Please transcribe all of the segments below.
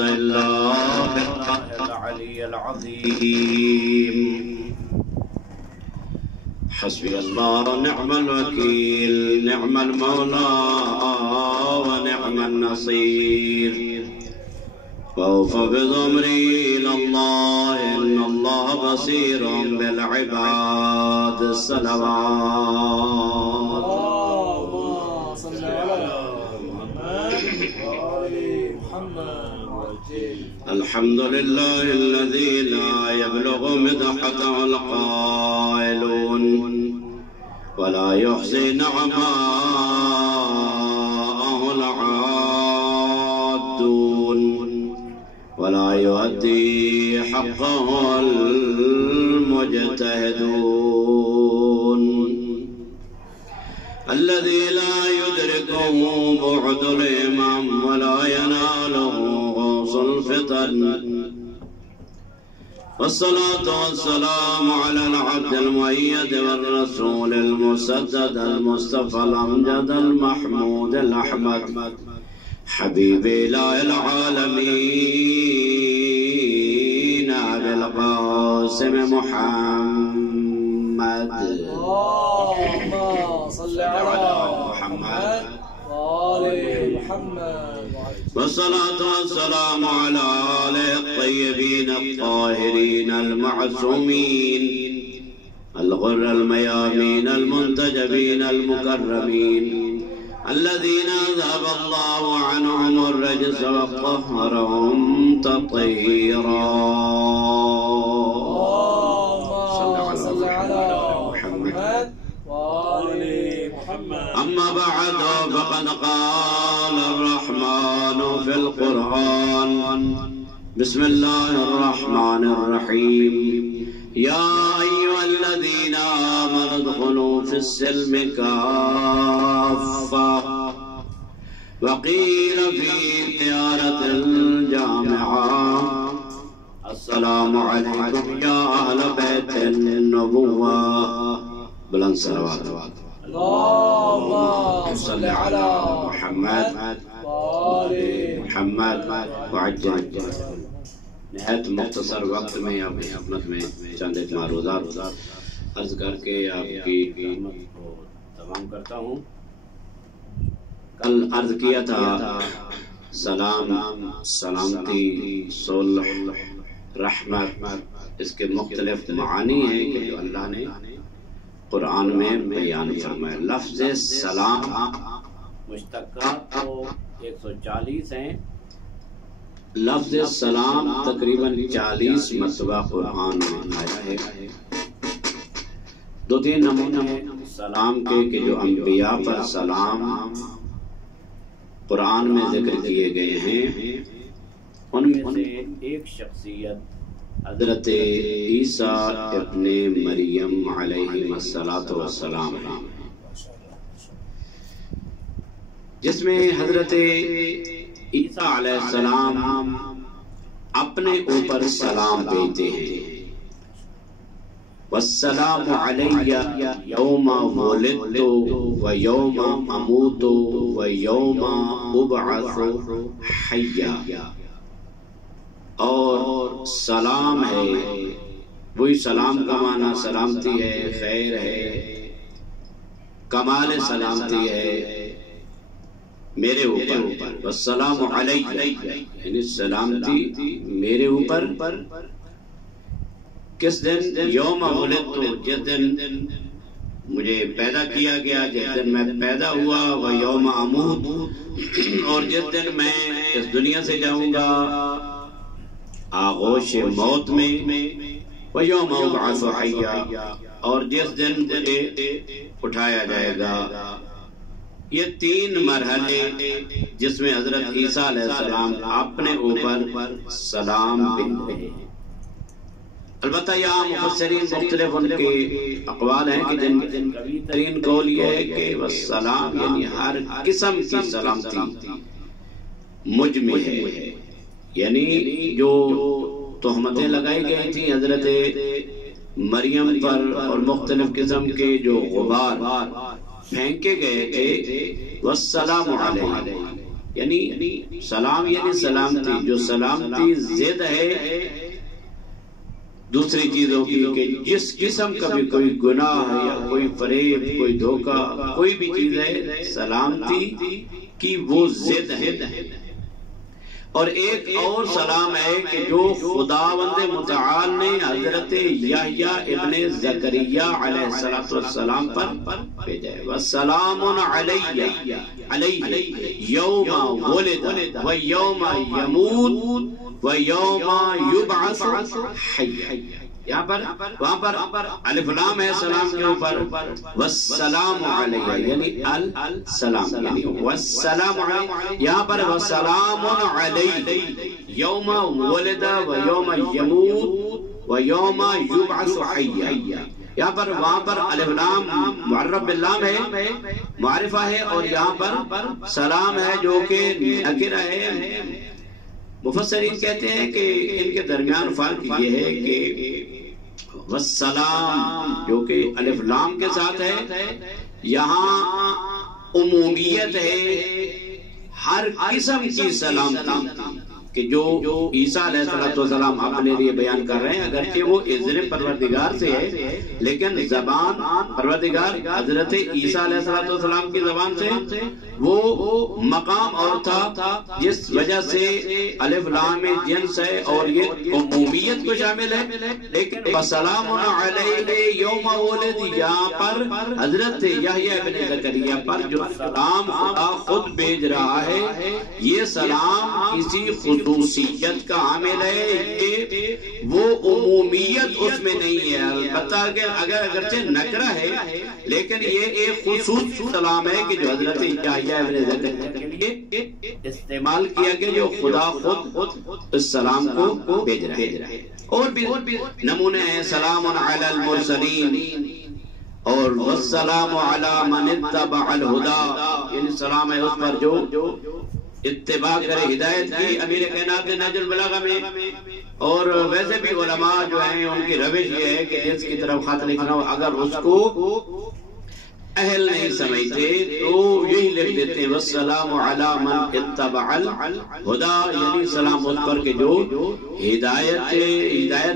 إلا بالله العلي العظيم. حسبي الله ونعم الوكيل، نعم المولى ونعم النصير. وأفوض أمري إلى الله إن الله بصير بالعباد. الصلوات. اللهم صل على محمد. الحمد لله الذي لا يبلغ مدحته القائلون ولا يحصي نعماءه العادون ولا يؤدي حقه المجتهدون. الذي لا يدركه بعد الإمام ولا يناله غوص الفطن. والصلاة والسلام على العبد المؤيد والرسول المسدد المصطفى الأمجد المحمود الأحمد حبيب إله العالمين أبي القاسم محمد. اللهم صل على محمد وآل محمد. والصلاة والسلام على آله الطيبين الطاهرين المعصومين الغر الميامين المنتجبين المكرمين الذين أذهب الله عنهم الرجس وطهرهم تطهيرا. اللهم صل على محمد وآل محمد. أما بعد فقد قال الرحمن في القرآن: بسم الله الرحمن الرحيم. يا أيها الذين آمنوا ادخلوا في السلم كافة. وقيل في زيارة الجامعة: السلام عليكم يا أهل بيت النبوة. بلند صلوات. اللهم صل على محمد وآل محمد وعجل. نہایت مختصر وقت میں آپ کی خدمت میں چند ایک معروضات عرض کر کے آپ کی خدمت کو تمام کرتا ہوں. کل عرض کیا تھا سلام، سلامتی، صلح، رحمت، اس کے مختلف معانی ہیں کہ جو اللہ نے قرآن میں بیان فرمائے. لفظ سلام مشتقات تو 140 ہیں. لفظ سلام تقریباً 40 مرتبہ قرآن میں آیا ہے. دو تین نمونے سلام کے کہ جو انبیاء پر سلام قرآن میں ذکر کیے گئے ہیں. ان میں سے ایک شخصیت حضرت عیسیٰ ابن مریم علیہ السلام ہے، جس میں حضرت عیسیٰ علیہ السلام اپنے اوپر سلام بھیجتے ہیں. والسلام علی یوم ولدت ویوم اموت ویوم ابعث حیا. اور سلام ہے وہی سلام کا معنی سلامتی ہے، خیر ہے، کمال سلامتی ہے میرے اوپر. والسلام علی یعنی سلامتی میرے اوپر. کس دن؟ یوم ولدت، جس دن مجھے پیدا کیا گیا، جس دن میں پیدا ہوا. وہ یوم اموت، اور جس دن میں اس دنیا سے جاؤں گا آغوش موت میں. وہ یوم ابعث حیا، اور جس دن مجھے اٹھایا جائے گا. یہ تین مرحلے جس میں حضرت عیسیٰ علیہ السلام اپنے اوپر سلام بھیجتے ہیں. البتہ یہاں مفسرین مختلف ان کے اقوال ہیں کہ جن قوی ترین قول یہ ہے کہ والسلام یعنی ہر قسم کی سلامتی مجھ میں ہے. یعنی جو تہمتیں لگائی گئی تھیں حضرت مریم پر اور مختلف قسم کے جو غبار پھینکے گئے تھے، والسلام علیہ یعنی سلام یعنی سلامتی، جو سلامتی ضد ہے دوسری چیزوں کی، کہ جس قسم کا بھی کوئی گناہ یا کوئی فریب، کوئی دھوکہ، کوئی بھی چیز ہے سلامتی کی وہ ضد ہے۔ اور ایک اور سلام ہے کہ جو خداوند متعال نے حضرت یحییٰ ابن زکریا علیہ السلام پر بھیجا ہے۔ وَالسَّلَامٌ عَلَيَّ يَوْمَ وُلِدَ وَيَوْمَ يَمُوتُ وَيَوْمَ يُبْعَثُ حَيًّا۔ یہاں پر وہاں پر الف لام ہے سلام کے اوپر، والسلام علیہ یعنی السلام، یعنی والسلام علیہ، یہاں پر والسلام علیہ یوم ولد و یوم یموت و یوم یبعث حیا۔ یہاں پر وہاں پر الف لام معرف باللام ہے، معرفہ ہے، اور یہاں پر سلام ہے جو کہ نکرہ ہے۔ مفسرین کہتے ہیں کہ ان کے درمیان فرق یہ ہے کہ والسلام جو کہ الف لام کے ساتھ ہے، یہاں عمومیت ہے ہر قسم کی سلامتی، کہ جو عیسیٰ علیہ السلام اپنے لیے بیان کر رہے ہیں، اگرچہ وہ اذن پروردگار سے ہے، لیکن زبان پروردگار حضرت عیسیٰ علیہ السلام کی زبان سے وہ مقام اور تھا، جس وجہ سے الف لام جنس ہے اور یہ عمومیت کو شامل ہے۔ لیکن وسلام علیہ یوم ولد، یہاں پر حضرت یحییٰ ابن زکریا پر جو سلام خدا خود بھیج رہا ہے، یہ سلام کسی خصوصیت کا حامل ہے، کہ وہ عمومیت اس میں نہیں ہے، البتہ اگرچہ نکرہ ہے، لیکن یہ ایک خصوص سلام ہے کہ جو حضرت یحییٰ ابن زکریا کے لیے استعمال کیا گیا، جو خدا خود اس سلام کو بھیج رہا ہے۔ اور بھی نمونے ہیں، سلام علی المرسلین اور والسلام علی من اتبع الہدی، یعنی سلام ہے اس پر جو اتباع کرے ہدایت کی۔ امیر کائنات نے نہج البلاغہ میں، اور ویسے بھی علماء جو ہیں ان کی روش یہ ہے کہ جس کی طرف خط لکھنا ہو اگر اس کو اہل نہیں سمجھتے تو یہی لکھ دیتے ہیں والسلام علی من اتبع الہدی، یعنی سلام اس پر کہ جو ہدایت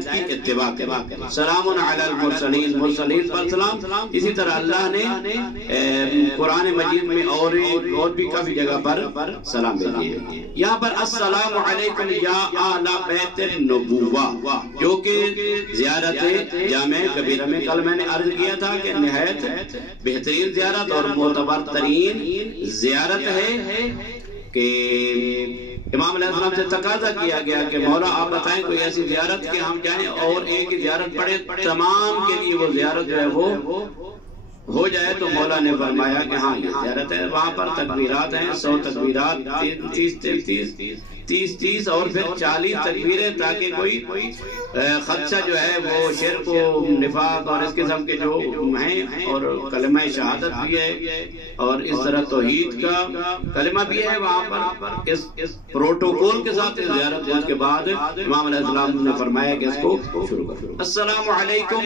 کی اتباع کرے۔ سلام علی المرسلین، مرسلین پر سلام۔ اسی طرح اللہ نے قرآن مجید میں اور بھی کافی جگہ پر سلام بھیجے ہیں۔ یہاں پر السلام علیکم یا اہل بیت النبوہ، جو کہ زیارت جامع کبیرہ میں کل میں نے عرض کیا تھا کہ نہایت بہترین زیارت اور معتبر ترین زیارت ہے، کہ امام علیہ السلام سے تقاضا کیا گیا کہ مولا آپ بتائیں کوئی ایسی زیارت کہ ہم جائیں اور ایک ہی زیارت پڑھیں، تمام کے لیے وہ زیارت جو ہے وہ ہو جائے۔ تو مولا نے فرمایا کہ ہاں یہ زیارت ہے، وہاں پر تکبیرات ہیں، 100 تکبیرات، 30 اور پھر 40 تکبیریں، تاکہ کوئی خدشہ جو ہے وہ شرک و نفاق اور اس قسم کے جو ہیں، اور کلمہ شہادت بھی ہے اور اس طرح توحید کا کلمہ بھی ہے وہاں پر، اس پروٹوکول کے ساتھ زیارت ہے۔ اس کے بعد امام علیہ السلام نے فرمایا کہ اس کو شروع کرو۔ السلام علیکم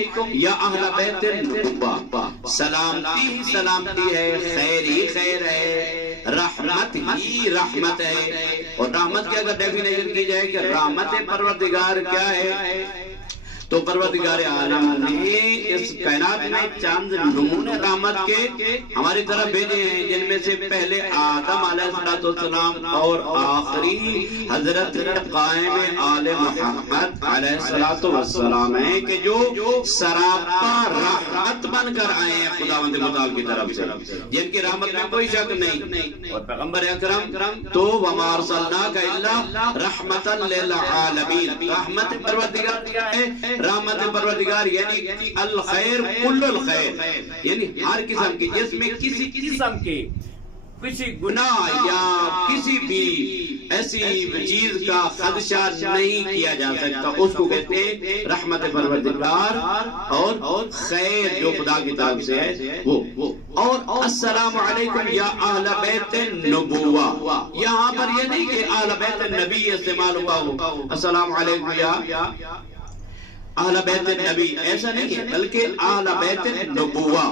یا اہل بیت النبوہ، سلامتی ہے، خیر ہی خیر ہے، رحمت ہی رحمت ہے۔ اور رحمت کی اگر ڈیفینیشن کی جائے کہ رحمت پروردگار کیا ہے، تو پروردگار عالم نے اس کائنات میں چند نمونے رحمت کے ہماری طرف بھیجے ہیں، جن میں سے پہلے آدم علیہ السلام اور آخری حضرت قائم آل محمد علیہ السلام ہیں، کہ جو سراپا رحمت بن کر آئے ہیں خداوند متعال کی طرف سے، جن کی رحمت میں کوئی شک نہیں۔ اور پیغمبر اکرم تو وما ارسلناک الا رحمتا للعالمین، رحمت پروردگار کیا ہے؟ رحمت پروردگار یعنی الخیر کل الخیر، یعنی ہر قسم کی، جس میں کسی قسم کے کسی گناہ یا کسی بھی ایسی چیز کا خدشہ نہیں کیا جا سکتا، اس کو کہتے ہیں رحمت پروردگار اور خیر جو خدا کی طرف سے ہے وہ۔ اور السلام علیکم یا اہل بیت النبوہ، یہاں پر یہ نہیں کہ اہل بیت النبی استعمال ہوا ہو، السلام علیکم یا اہل بیت النبی ایسا نہیں ہے، بلکہ اہل بیت النبوہ،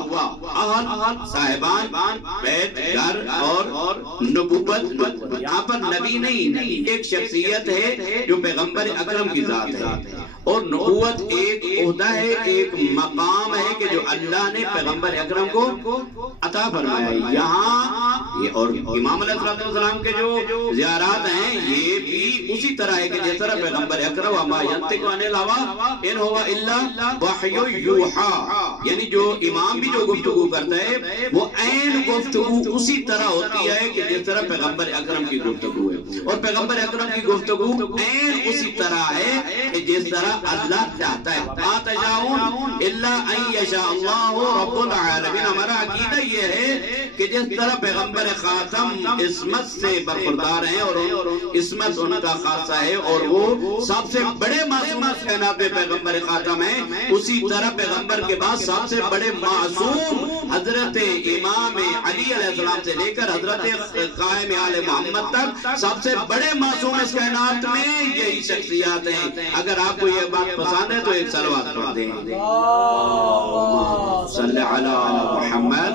اہل صاحبان بیت گھر اور نبوت۔ یہاں پر نبی نہیں، نبی ایک شخصیت ہے جو پیغمبر اکرم کی ذات ہے، اور نبوت ایک عہدہ ہے، ایک مقام ہے کہ جو اللہ نے پیغمبر اکرم کو عطا فرمایا ہے۔ یہاں یہ اور امام علیہ السلام کے جو زیارات ہیں یہ بھی اسی طرح ہے کہ جس طرح پیغمبر اکرم وما ینطق عن الہوی ان هو الا وحی یوحی، یعنی جو امام بھی جو گفتگو کرتا ہے وہ عین گفتگو اسی طرح ہوتی ہے کہ جس طرح پیغمبر اکرم کی گفتگو ہے، اور پیغمبر اکرم کی گفتگو عین اسی طرح ہے کہ جس طرح اللہ چاہتا ہے۔ ما تشاءون الا ان یشاء اللہ رب العالمین۔ ہمارا عقیدہ یہ ہے کہ جس طرح پیغمبر خاتم عصمت سے برخوردار ہیں اور عصمت ان کا خاصہ ہے اور وہ سب سے بڑے معصوم کائنات میں پیغمبر خاتم ہیں، اسی طرح پیغمبر کے بعد سب سے بڑے معصوم حضرت امام علی علیہ السلام سے لے کر حضرت قائم آل محمد تک سب سے بڑے معصوم اس کائنات میں یہی شخصیات ہیں۔ اگر آپ کو یہ بات پسند ہے تو ایک صلوات پڑھ دیں، صلی علی محمد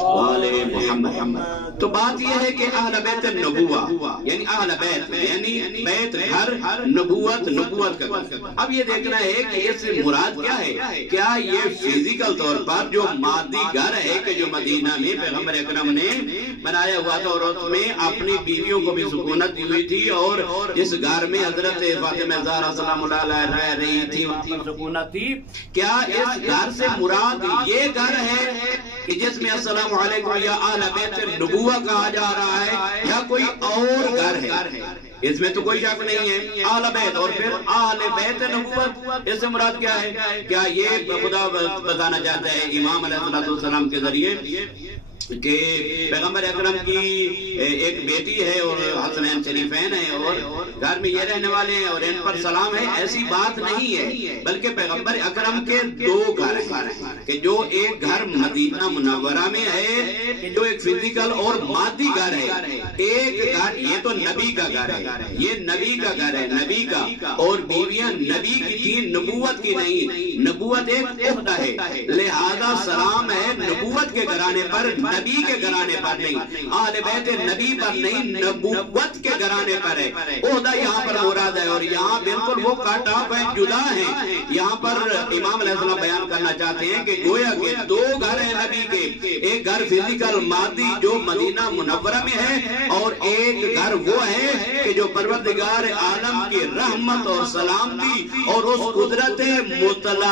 وآل محمد۔ تو بات یہ ہے کہ اہل بیت النبوہ یعنی اہل بیت یعنی بیت گھر، نبوت کا گھر۔ اب یہ دیکھنا ہے کہ اس سے مراد کیا ہے؟ کیا یہ فزیکل طور پر جو مادی گھر ہے کہ جو مدینہ میں پیغمبر اکرم نے بنایا ہوا تھا اور اس میں اپنی بیویوں کو بھی سکونت دی ہوئی تھی، اور جس گھر میں حضرت فاطمہ زہرا سلام اللہ علیہا رہ رہی تھی وہاں پر سکونت تھی، کیا اس گھر سے مراد یہ گھر ہے کہ جس میں السلام علیکم یا اہل بیت النبوہ کہا جا رہا ہے، یا کوئی اور گھر ہے؟ اس میں تو کوئی شک نہیں ہے، اہل بیت۔ اور پھر اہل بیت نبوت اس سے مراد کیا ہے؟ کیا یہ خدا بتانا چاہتا ہے امام علیہ السلام کے ذریعے کہ پیغمبر اکرم کی ایک بیٹی ہے اور حسنین شریفین ہے اور گھر میں یہ رہنے والے ہیں اور ان پر سلام ہے؟ ایسی بات نہیں ہے، بلکہ پیغمبر اکرم کے دو گھر ہیں کہ جو ایک گھر مدینہ منورہ میں ہے کہ جو ایک فزیکل اور مادی گھر ہے، ایک گھر یہ تو نبی کا گھر ہے، یہ نبی کا گھر ہے، نبی کا، اور بیویاں نبی کی تھی، نبوت کی نہیں۔ نبوت ایک عہدہ ہے، لہذا سلام ہے نبوت کے گھرانے پر، نبی کے گھرانے پر نہیں، اہل بیت نبی پر نہیں، نبوت کے گھرانے پر ہے۔ عہدہ یہاں پر مراد ہے، اور یہاں بالکل وہ کٹ آف ہے، جدا ہیں۔ یہاں پر امام علیہ السلام بیان کرنا چاہتے ہیں کہ گویا کہ دو گھر ہیں نبی کے، ایک گھر فزیکل مادی جو مدینہ منورہ میں ہے، اور ایک گھر وہ ہے کہ جو پروردگار عالم کی رحمت اور سلامتی اور اس قدرت مطلقہ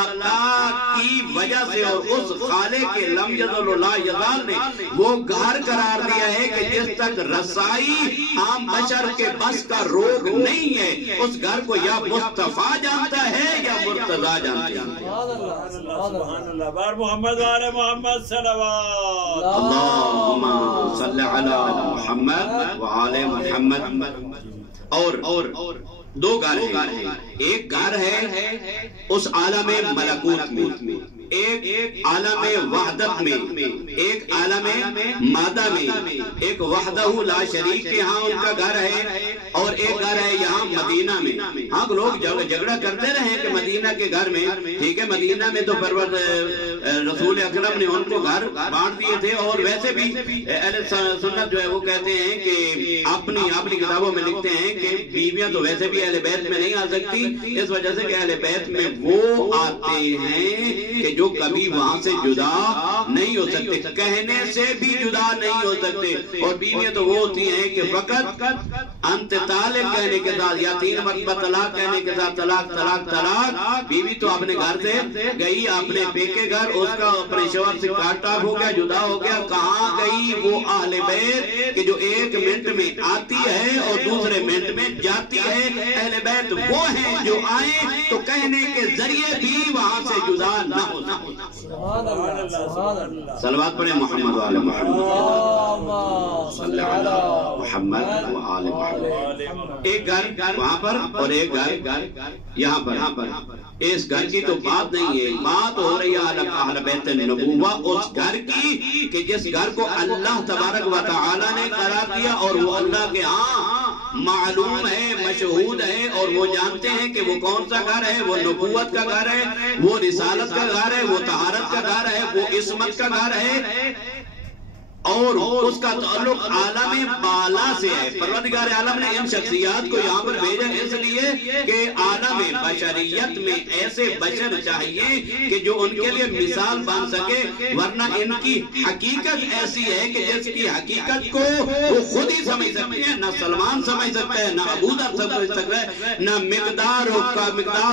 کی وجہ سے اور اس خالق کے لم یزل لا یزال نے وہ گھر قرار دیا ہے کہ جس تک رسائی عام بشر کے بس کا روگ نہیں ہے، اس گھر کو یا مصطفیٰ جانتا ہے یا مرتضیٰ جانتا ہے۔ سبحان اللہ، بار محمد وآل محمد صلوات، اللہم صلی علی محمد وآل محمد۔ اور دو گھر ہیں، ایک گھر ہے اس عالم ملکوت میں، ایک عالم وحدت میں، ایک عالم مادہ میں، ایک وحدہ لا شریک کے ہاں ان کا گھر ہے، اور ایک گھر ہے یہاں مدینہ میں۔ ہاں لوگ جھگڑا کرتے رہے کہ مدینہ کے گھر میں، ٹھیک ہے مدینہ میں تو رسول اکرم نے ان کو گھر بانٹ دیے تھے، اور ویسے بھی اہل سنت جو ہے وہ کہتے ہیں کہ اپنی کتابوں میں لکھتے ہیں کہ بیویاں تو ویسے بھی اہل بیت میں نہیں آ سکتی، اس وجہ سے کہ اہل بیت میں وہ آتے ہیں کہ جو کبھی وہاں سے جدا نہیں ہو سکتے، کہنے سے بھی جدا نہیں ہو سکتے، اور بیویاں تو وہ ہوتی ہیں کہ فقط انت طالق کہنے کے ساتھ یا 3 مرتبہ طلاق کہنے کے ساتھ طلاق طلاق طلاق، بیوی تو اپنے گھر سے گئی، اپنے پیکے گھر، اس کا اپنے شوہر سے کاٹ ٹاپ ہو گیا، جدا ہو گیا، کہاں گئی وہ اہل بیت کہ جو 1 منٹ میں آتی ہے اور دوسرے منٹ میں جاتی ہے؟ اہل بیت وہ ہیں جو آئیں تو کہنے کے ذریعے بھی وہاں سے جدا نہ ہو سکتے۔ صلوات پڑھیں محمد وآل محمد، صلی علی محمد وآل محمد۔ ایک گھر وہاں پر اور ایک گھر یہاں پر۔ اس گھر کی تو بات نہیں ہے، بات ہو رہی ہے اہل بیت النبوہ اس گھر کی کہ جس گھر کو اللہ تبارک و تعالی نے قرار دیا اور وہ اللہ کے ہاں معلوم ہے، مشہود ہے، اور وہ جانتے ہیں کہ وہ کون سا گھر ہے۔ وہ نبوت کا گھر ہے، وہ رسالت کا گھر ہے، وہ طہارت کا گھر ہے، وہ عصمت کا گھر ہے، اور اس کا تعلق عالم بالا سے ہے۔ پروردگار عالم نے ان شخصیات کو یہاں پر بھیجا اس لیے کہ عالم بشریت میں ایسے بشر چاہیے کہ جو ان کے لیے مثال بن سکے، ورنہ ان کی حقیقت ایسی ہے کہ جس کی حقیقت کو وہ خود ہی سمجھ سکتے ہیں، نہ سلمان سمجھ سکتا ہے، نہ ابو ذر سمجھ سکتا ہے، نہ مقداد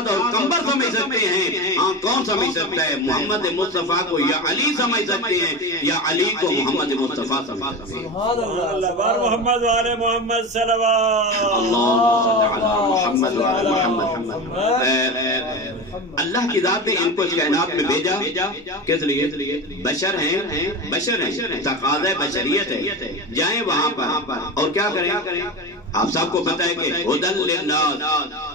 اور قمبر سمجھ سکتے ہیں۔ ہاں کون سمجھ سکتا ہے؟ محمد مصطفیٰ کو یا علی سمجھ سکتے ہیں، یا علی کو محمد مصطفیٰ سمجھ سکتے ہیں۔ سبحان اللہ، بار محمد والے محمد صلوات اللہم صلی علی محمد وعلی محمد۔ اللہ کی ذات نے ان کو اس کائنات میں بھیجا کس لیے؟ بشر ہیں، تقاضۂ بشریت ہے، جائیں وہاں پر اور کیا کریں؟ آپ سب کو پتہ ہے کہ ہدی للناس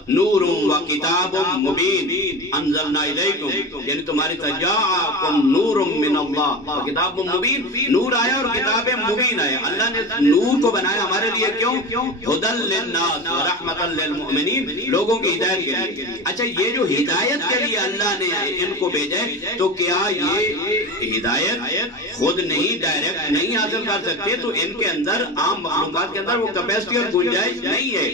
نور و کتاب مبین انزلنا الیکم، یعنی تمہاری تجاءکم نور من اللہ و کتاب مبین، نور آیا اور کتاب مبین آیا۔ اللہ نے نور کو بنایا ہمارے لیے کیوں؟ ہدی للناس و رحمتا للمؤمنین، لوگوں کی ہدایت کے لیے۔ اچھا یہ جو ہدایت کے لیے اللہ نے ان کو بھیجا ہے، تو کیا یہ ہدایت خود نہیں ڈائریکٹ نہیں حاصل کر سکتے؟ تو ان کے اندر عام معلومات کے اندر وہ کیپیسٹی اور گنجائش نہیں ہے،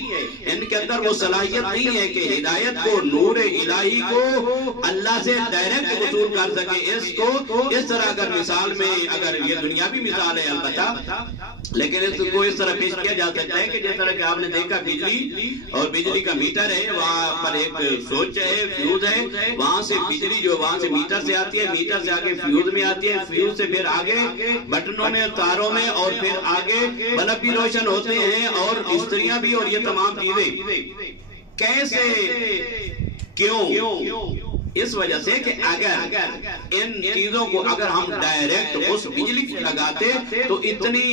ان کے اندر وہ صلاحیت نہیں ہے کہ ہدایت کو، نور الہی کو اللہ سے ڈائریکٹ وصول کر سکے۔ اس کو اس طرح اگر مثال میں، اگر یہ دنیاوی مثال ہے البتہ، لیکن اس کو اس طرح پیش کیا جا سکتا ہے کہ جس طرح کہ آپ نے دیکھا بجلی اور بجلی کا میٹر ہے، وہاں پر ایک سوئچ ہے، فیوز ہے، وہاں سے بجلی جو وہاں سے میٹر سے آتی ہے، میٹر سے آگے فیوز میں آتی ہے، فیوز سے پھر آگے بٹنوں میں، تاروں میں، اور پھر آگے بلب بھی روشن ہوتے ہیں اور استریاں بھی، اور یہ تمام چیزیں کیسے، کیوں؟ اس وجہ سے کہ اگر ان چیزوں کو اگر ہم ڈائریکٹ اس بجلی کو لگاتے تو اتنی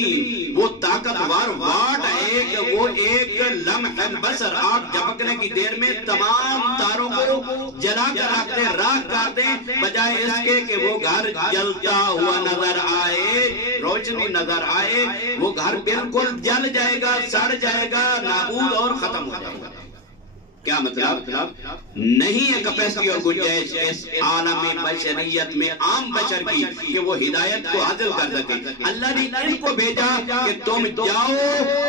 وہ طاقتور واٹ ہے کہ وہ ایک لمحہ بصر آنکھ جھپکنے کی دیر میں تمام تاروں کو جلا کر رکھ دیں، راکھ کر دیں، بجائے اس کے کہ وہ گھر جلتا ہوا نظر آئے، روشنی نظر آئے، وہ گھر بالکل جل جائے گا، سڑ جائے گا، نابود اور ختم ہو جائے گا۔ کیا مطلب؟ نہیں ہے کیپیسٹی اور گنجائش اس عالم بشریت میں عام بشر کی کہ وہ ہدایت کو حاصل کر سکے۔ اللہ نے ان کو بھیجا کہ تم جاؤ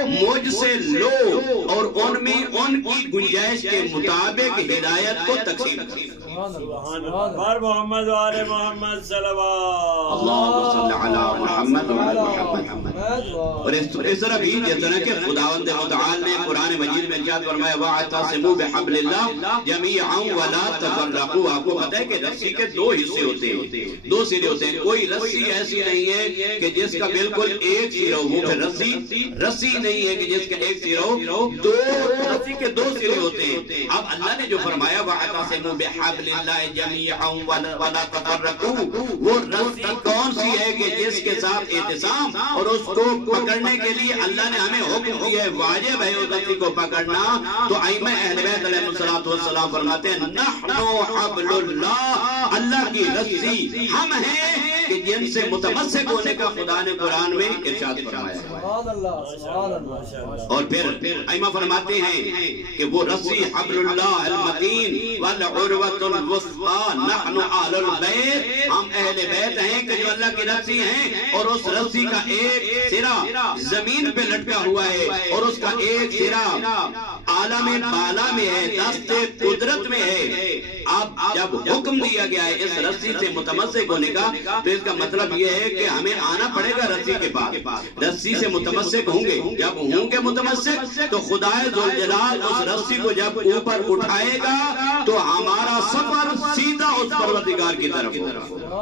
مجھ سے لو اور ان میں ان کی گنجائش کے مطابق ہدایت کو تقسیم کرو۔ بار محمد والے محمد صلوات اللہم صلی علی محمد وعلی محمد۔ اور اس طرح بھی جس طرح کہ خداوند متعال نے قرآن مجید میں ارشاد فرمایا وَاعْتَصِمُوا بِحَبْلِ اللَّهِ جَمِيعًا وَلَا تَفَرَّقُوا۔ آپ کو پتہ ہے کہ رسی کے دو حصے ہوتے ہیں، دو سرے ہوتے ہیں، کوئی رسی ایسی نہیں ہے کہ جس کا بالکل ایک سرا ہو، وہ پھر رسی نہیں ہے کہ جس کا ایک سرا ہو، دو رسی کے دو سرے ہوتے ہیں۔ اب اللہ نے جو فرمایا وَاعْتَصِمُوا بِحَبْلِ اللَّهِ جَمِيعًا وَلَا تَفَرَّقُوا، وہ رسی کون سی ہے کہ جس کے ساتھ اعتصام اور اس کو پکڑنے کے لیے اللہ نے ہمیں حکم دیا ہے، واجب ہے اس رسی کو پکڑنا۔ تو ائمہ اہل بیت علیہ السلام فرماتے ہیں نحن حبل اللہ، اللہ کی رسی ہم ہیں کہ جن سے متمسک ہونے کا خدا نے قرآن میں ارشاد فرمایا ہے۔ اور پھر ائمہ فرماتے ہیں کہ وہ رسی حبل اللہ المتین والعروۃ الوثقی نحن اہل البیت، ہم اہل بیت ہیں کہ جو اللہ کی رسی ہیں، اور اس رسی کا ایک سرا زمین پہ لٹکا ہوا ہے اور اس کا ایک سرا عالم بالا میں ہے، دست قدرت میں ہے۔ اب جب حکم دیا گیا ہے اس رسی سے متمسک ہونے کا، تو اس کا مطلب یہ ہے کہ ہمیں آنا پڑے گا رسی کے پاس، رسی سے متمسک ہوں گے۔ جب ہوں گے متمسک تو خدا ذوالجلال اس رسی کو جب اوپر اٹھائے گا تو ہمارا سفر سیدھا اس پروردگار کی طرف ہوگا،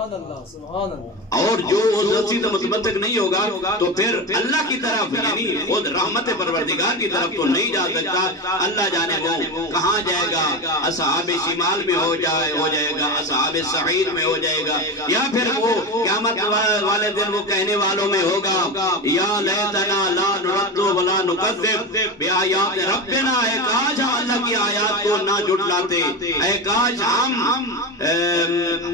اور جو اس رسی سے متمسک نہیں ہوگا تو پھر اللہ کی طرف، یعنی خود رحمت پروردگار کی طرف تو نہیں جا سکتا۔ اللہ جانے وہ کہاں جائے گا، اصحاب شمال میں ہو جائے گا، اصحاب سعید میں ہو جائے گا، یا پھر وہ قیامت والے دن وہ کہنے والوں میں ہوگا یا لیتنا لا نرد ولا نکذب بآیات ربنا، کاش کاش ہم اللہ کی آیات کو نہ جھٹلاتے، اے کاش ہم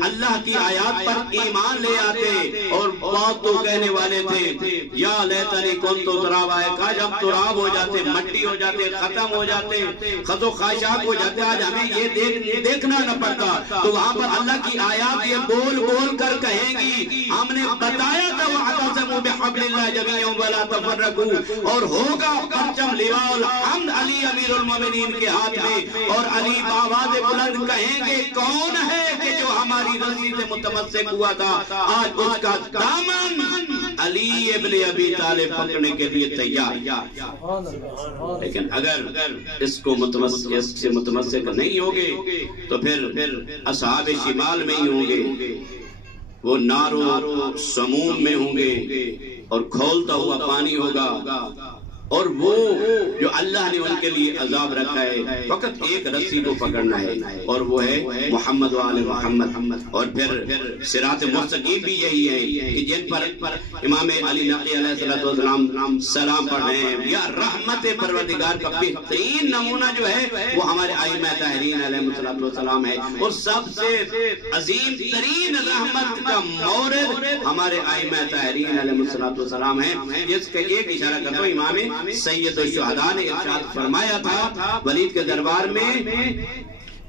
اللہ کی آیات پر ایمان لے آتے۔ اور بہت تو کہنے والے تھے یا لیتنی کنت ترابا، اے کاش ہم تراب ہو جاتے، مٹی ہو جاتے، ختم ہو جاتے، خط و خاشاک ہو جاتے، آج ہمیں یہ دیکھنا نہ پڑتا۔ تو وہاں پر اللہ کی آیات یہ بول بول کر کہیں گی، ہم نے بتایا تھا وَاعْتَصِمُوا بِحَبْلِ اللَّهِ جَمِيعًا وَلَا تَفَرَّقُوا، اور ہوگا پرچم لواء الحمد علی امیر المومنین کے ہاتھ میں، اور علی بآواز بلند کہیں گے کون ہے کہ جو ہماری رسی سے متمسک ہوا تھا، آج اس کا دامن علی ابن ابی طالب پکڑنے کے لیے تیار۔ لیکن اگر اس سے متمسک نہیں ہوگے تو پھر اصحاب شمال میں ہی ہوں گے، وہ نار و سموم میں ہوں گے، اور کھولتا ہوا پانی ہوگا، اور وہ جو اللہ نے ان کے لیے عذاب رکھا ہے فقط ایک رسی کو پکڑنا ہے، اور وہ ہے محمد و آل محمد۔ اور پھر صراط مستقیم بھی یہی ہے کہ جن پر امام علی نقی علیہ السلام سلام پڑھ رہے ہیں، یا رحمت پروردگار کا بہترین نمونہ جو ہے وہ ہمارے ائمہ طاہرین علیہ السلام ہے، اور سب سے عظیم ترین رحمت کا مورد ہمارے ائمہ طاہرین علیہ السلام ہے، جس کا ایک اشارہ کرتا ہوں، امام سید الشہداء نے ارشاد فرمایا تھا ولید کے دربار میں،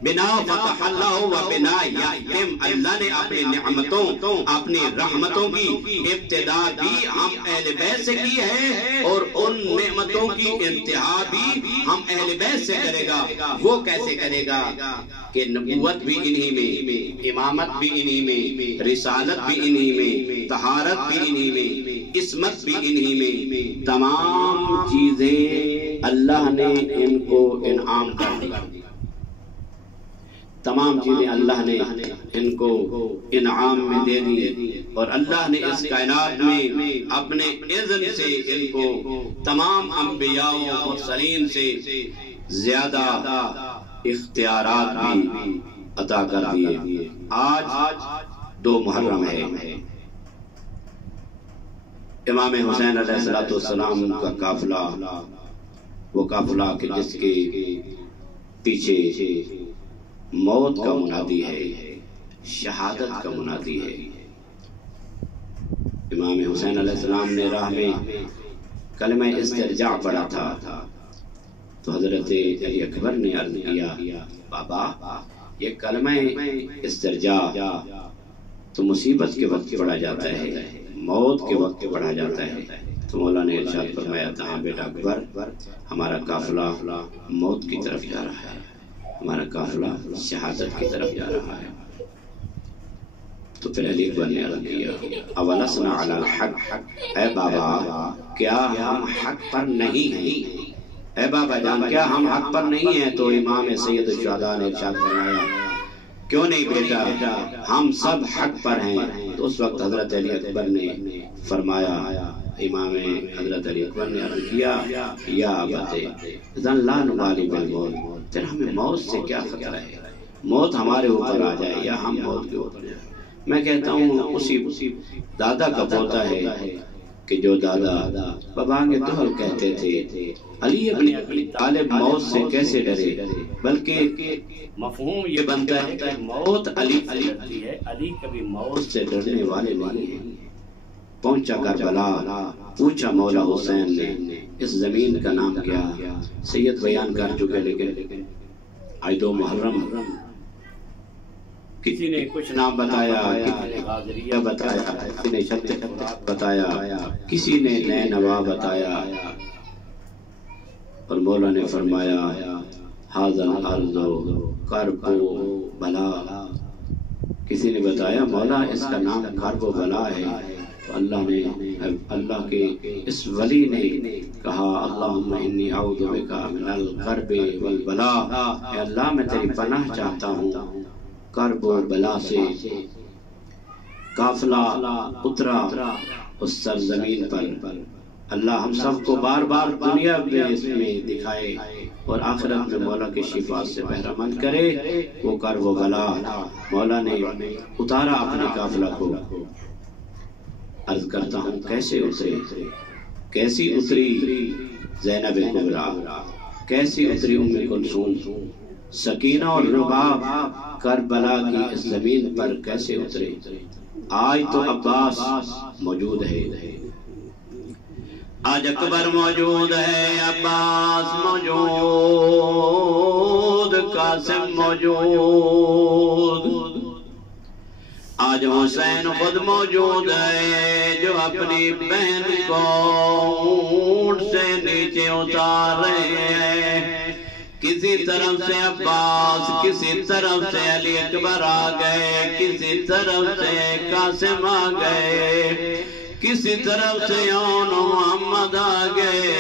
بنا فتح اللہ و بنا یحتم، اللہ نے اپنی نعمتوں اپنی رحمتوں کی ابتدا بھی ہم اہل بیت سے کی ہے، اور ان نعمتوں کی انتہا بھی ہم اہل بیت سے کرے گا۔ وہ کیسے کرے گا کہ نبوت بھی انہی میں، امامت بھی انہی میں، رسالت بھی انہی میں، طہارت بھی انہی میں، عصمت بھی انہی میں، تمام چیزیں اللہ نے ان کو انعام کر دی، تمام چیزیں اللہ نے ان کو انعام میں دے دی، اور اللہ نے اس کائنات میں اپنے اذن سے ان کو تمام انبیاء و مرسلین سے زیادہ اختیارات بھی عطا کر دیے۔ آج 2 محرم ہے، امام حسین علیہ السلام کا قافلہ، وہ قافلہ کہ جس کے پیچھے موت کا منادی ہے، شہادت کا منادی ہے۔ امام حسین علیہ السلام نے راہ میں کلمہ استرجاع پڑھا تھا، تو حضرت علی اکبر نے عرض کیا بابا یہ کلمہ استرجاع تو مصیبت کے وقت پڑھا جاتا ہے، موت کے وقت پڑھا جاتا ہے۔ تو مولا نے ارشاد فرمایا تھا بیٹا اکبر، ہمارا قافلہ موت کی طرف جا رہا ہے، ہمارا قافلہ شہادت کی طرف جا رہا ہے۔ تو پھر علی اکبر نے عرض کیا اولسنا علی الحق، اے بابا کیا ہم حق پر نہیں ہیں؟ اے بابا جان کیا ہم حق پر نہیں ہیں؟ تو امام سید الشہداء نے ارشاد فرمایا کیوں نہیں بیٹا، ہم سب حق پر ہیں۔ تو اس وقت حضرت علی اکبر نے فرمایا، امام حضرت علی اکبر نے عرض کیا یا ابت اذن لا نبالی بالموت، پھر ہمیں موت سے کیا خطرہ ہے؟ موت ہمارے اوپر آ جائے یا ہم موت کے اوپر جائیں۔ میں کہتا ہوں اسی دادا کا پوتا ہے کہ جو دادا ببانگ دہل کہتے تھے علی ابن ابی طالب موت سے کیسے ڈرے، بلکہ مفہوم یہ بنتا ہے کہ موت علی ڈرتی ہے، علی کبھی موت سے ڈرنے والے نہیں ہیں۔ پہنچا کربلا، پوچھا مولا حسین نے اس زمین کا نام کیا؟ سید بیان کر چکے، لیکن آج 2 محرم کسی نے کچھ نام بتایا، کسی نے غازریہ بتایا، کسی نے شت بتایا، کسی نے نئے نوا بتایا، اور مولا نے فرمایا ھذا الارض کرب و بلا۔ کسی نے بتایا مولا اس کا نام کرب و بلا ہے، تو اللہ کے اس ولی نے کہا اللہم انی اعوذ بک من الکرب والبلا، اے اللہ میں تیری پناہ چاہتا ہوں کرب و بلا سے۔ قافلہ اترا اس سرزمین پر، اللہ ہم سب کو بار بار دنیا میں اس میں دکھائے اور آخرت میں مولا کی شفاعت سے بہرہ مند کرے۔ وہ کرب و بلا مولا نے اتارا اپنے قافلہ کو۔ عرض کرتا ہوں کیسے اترے، کیسی اتری زینب کبریٰ، کیسی اتری ام کلثوم، سکینہ اور رباب کربلا کی اس زمین پر کیسے اترے؟ آج تو عباس موجود ہے، آج اکبر موجود ہے، عباس موجود، قاسم موجود، آج حسین خود موجود ہے جو اپنی بہن کو اونٹ سے نیچے اتار رہے ہیں۔ کسی طرف سے عباس، کسی طرف سے علی اکبر آ گئے، کسی طرف سے قاسم آ گئے، کسی طرف سے یون محمد آ گئے،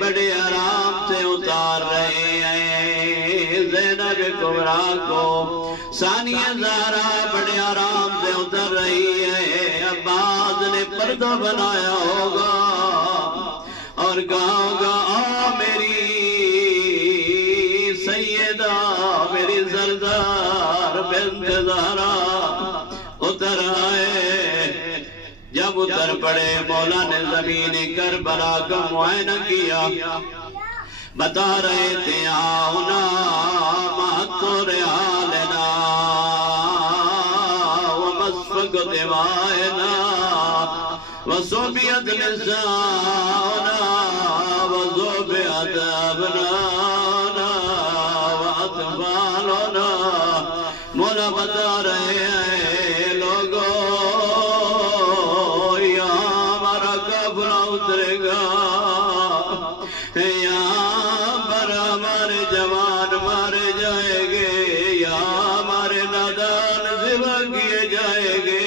بڑے آرام سے اتار رہے ہیں۔ زینب کبریٰ کو ثانیہ زہرا بڑے آرام سے اتر رہی ہے۔ عباس نے پردہ بنایا ہوگا اور کہا ہوگا آ میری سیدہ، میری سردار بنت زہرا اتر آئے۔ جب اتر پڑے مولا نے زمین کربلا کا معائنہ کیا، بتا رہے تھے آؤنا مہتور حالنا ومسفق دمائنا وصوبیت نساؤنا وزوبیت ابنانا واطفالنا۔ مولا بتا رہے ہیں لوگوں اترے گا، یہاں پر ہمارے جوان مارے جائیں گے، یہاں ہمارے نادان ذبح کیے جائیں گے،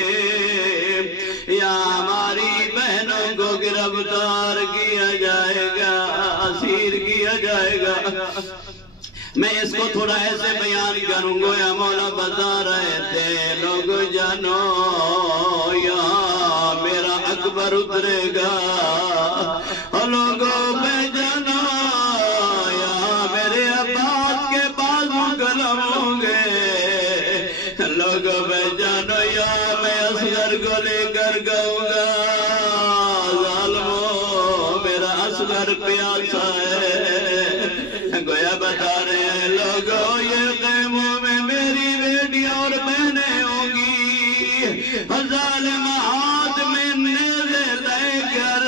یہاں ہماری بہنوں کو گرفتار کیا جائے گا، اسیر کیا جائے گا۔ میں اس کو تھوڑا ایسے بیان کروں گا، یا مولا بتا رہے تھے لوگ جانو یہاں میرا اکبر اترے گا، لوگوں پہ جانا یہاں میرے عباس کے بازو قلم ہوں گے، لوگوں پہ جانا یہاں میں اصغر کو لے کر گاؤں گا، ظالموں میرا اصغر پیاسا ہے۔ گویا بتا رہے ہیں لوگوں یہ خیموں میں میری بیٹیاں اور بہنیں ہوں گی، ظالم ہاتھ میں نیزے لے کر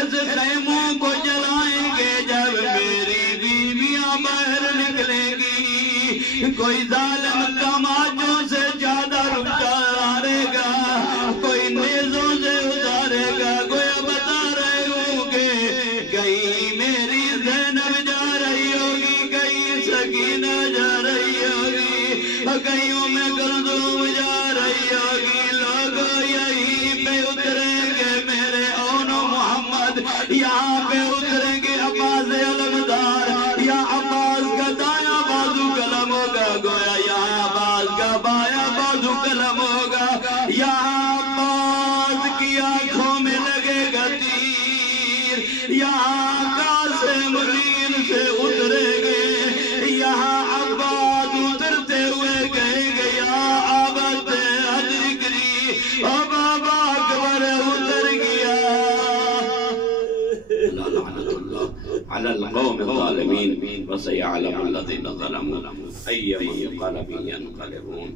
اس خیموں کو جلائیں گے۔ جب میری بیویاں باہر نکلیں گی، کوئی ظالم کماجوں سے زیادہ اتارے گا، کوئی نیزوں سے اتارے گا۔ گویا بتا رہے ہوں کہ کہیں میری زینب جا رہی ہوگی، کہیں سکینہ جا رہی ہوگی، کہیں ام کلثوم جا رہی ہوگی، لوگ یہیں پہ اتریں گے میرے اون محمد، یہاں پہ اتریں گے عباس علمدار، یا عباس کا دایاں بازو قلم ہوگا، گویا یہاں عباس کا بایاں بازو قلم ہوگا، یہاں عباس کی آنکھوں میں لگے گا تیر، یہاں قاسم مرین سے اترے گے، یہاں عباس اترتے ہوئے کہیں گے یا عبد حجری او بابا اکبر اتر گیا۔ لعنت اللہ علی القوم الظالمین وسيعلم الذين ظلموا أي منقلب ينقلبون۔